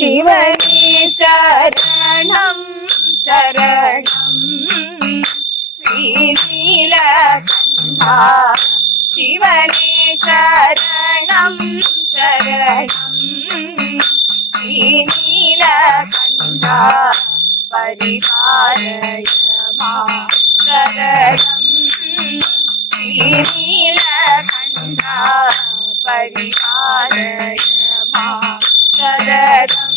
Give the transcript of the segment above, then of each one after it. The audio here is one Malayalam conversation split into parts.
ശിവനേ ശരണം ശരണം ശ്രീനീലകണ്ഠ ശിവനേ ശരണം ശരണം ശ്രീനീലകണ്ഠ പരിപാലയ മാം സതതം ശ്രീനീലകണ്ഠ പരിപാലയ മാം സതതം.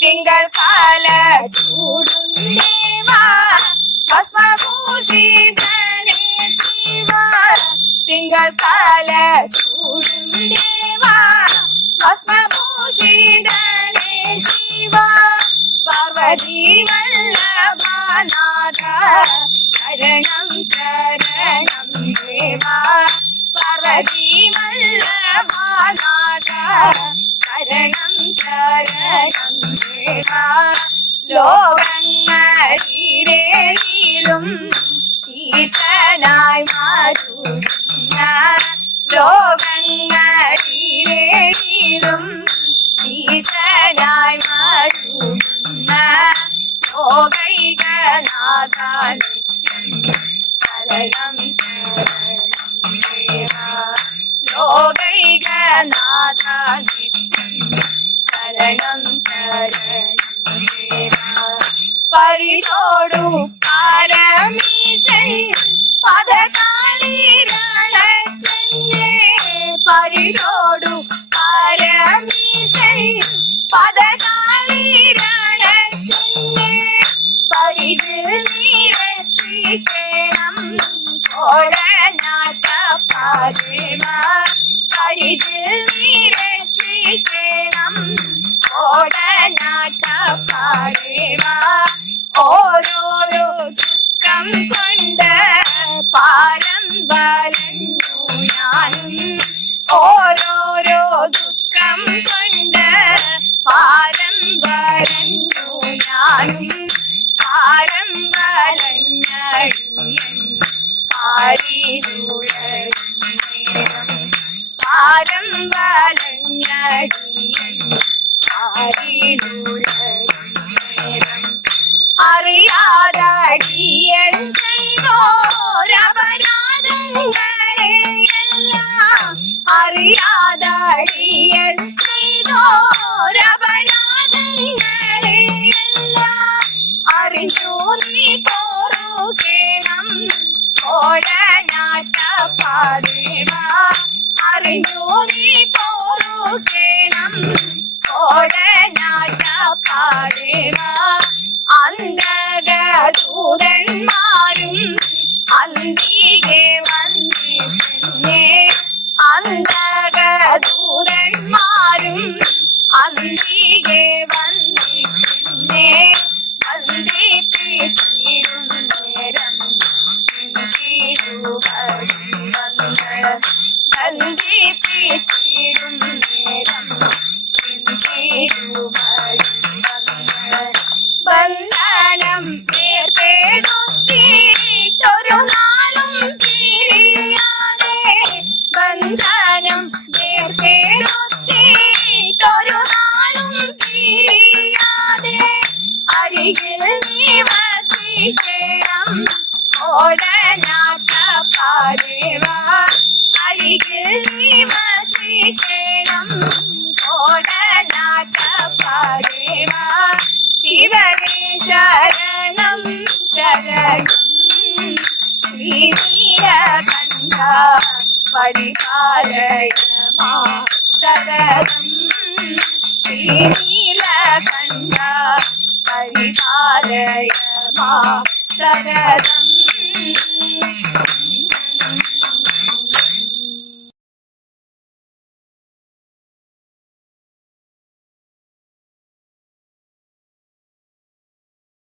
തിങ്കൾ കാല ചൂടും ദേവാ ഭസ്മഭൂഷിതനേ ശിവ തിങ്കൾ കാല ചൂടും ദേവാ ഭസ്മഭൂഷിതനേ ശിവ പാർവതി വല്ലഭനാഥ ശരണം ശരണം ദേവാ പാർവതി വല്ലഭനാഥ ശരണം ശരണം ദേവാ ലോകങ്ങളിലും ഈശനായി മാറുന്ന ലോകങ്ങളിലും ഈശനായി മാറുന്ന ലോകൈകനാഥാനി ശരണം ശരണം ദേവാ ലോകൈകനാഥാനി ശരണം ശരണം ദേവാ. പരിചോടു പാരമീശൻ പദകാളിരണച്ചന്നെ പരിചോടു പാരമീശൻ പദകാളിരണച്ചന്നെ പരിചിൽ നിരക്ഷിക്കണം കോടനാട്ട പാദേവ പരിചിൽ നിരക്ഷിക്കണം കോടനാട്ട പാദേവ. ഓരോരോ ദുഃഖം കൊണ്ട് പാരം വലഞ്ഞു ഞാനും ഓരോരോ ദുഃഖം കൊണ്ട് പാരം വലഞ്ഞു ഞാനും പാരം വലഞ്ഞടിയൻ പാരിരുളരും നേരം പാരം വലഞ്ഞടിയൻ പാരിരുളരും നേരം. അറിയാതടിയൻ ചെയ്തോരപരാധങ്ങളെയെല്ലാം അറിയാതടിയൻ ചെയ്തോരപരാധങ്ങളെയെല്ലാം അറിഞ്ഞു നീ പോറുകേണം കോടനാട്ട പാദേവ അറിഞ്ഞു നീ പോറുകേണം കോടനാട്ട പാദേവ. അന്തകദൂതന്മാരും അന്തികെ വന്നിട്ടെന്നെ അന്തകദൂതന്മാരും അന്തികെ വന്നിട്ടെന്നെ ബന്ധിപ്പിച്ചിടും നേരം ബന്ധിപ്പിച്ചിടും നേരം ബന്ധനം പേർപ്പെടുത്തിയിട്ടൊരു നാളും തിരിയാതെ ബന്ധനം പേർപ്പെടുത്തിയിട്ടൊരു നാളും തിരിയാതെ അരികിൽ നീ വസിക്കണം കോടനാട്ട പാദേവ അരികിൽ നീ വസിക്കണം കോടനാട്ട പാദേവ. ശിവനേ ശരണം ശരണം ശ്രീനീലകണ്ഠ പരിപാലയ മാം സതതം ശ്രീനീലകണ്ഠ പരിപാലയ മാം സതതം.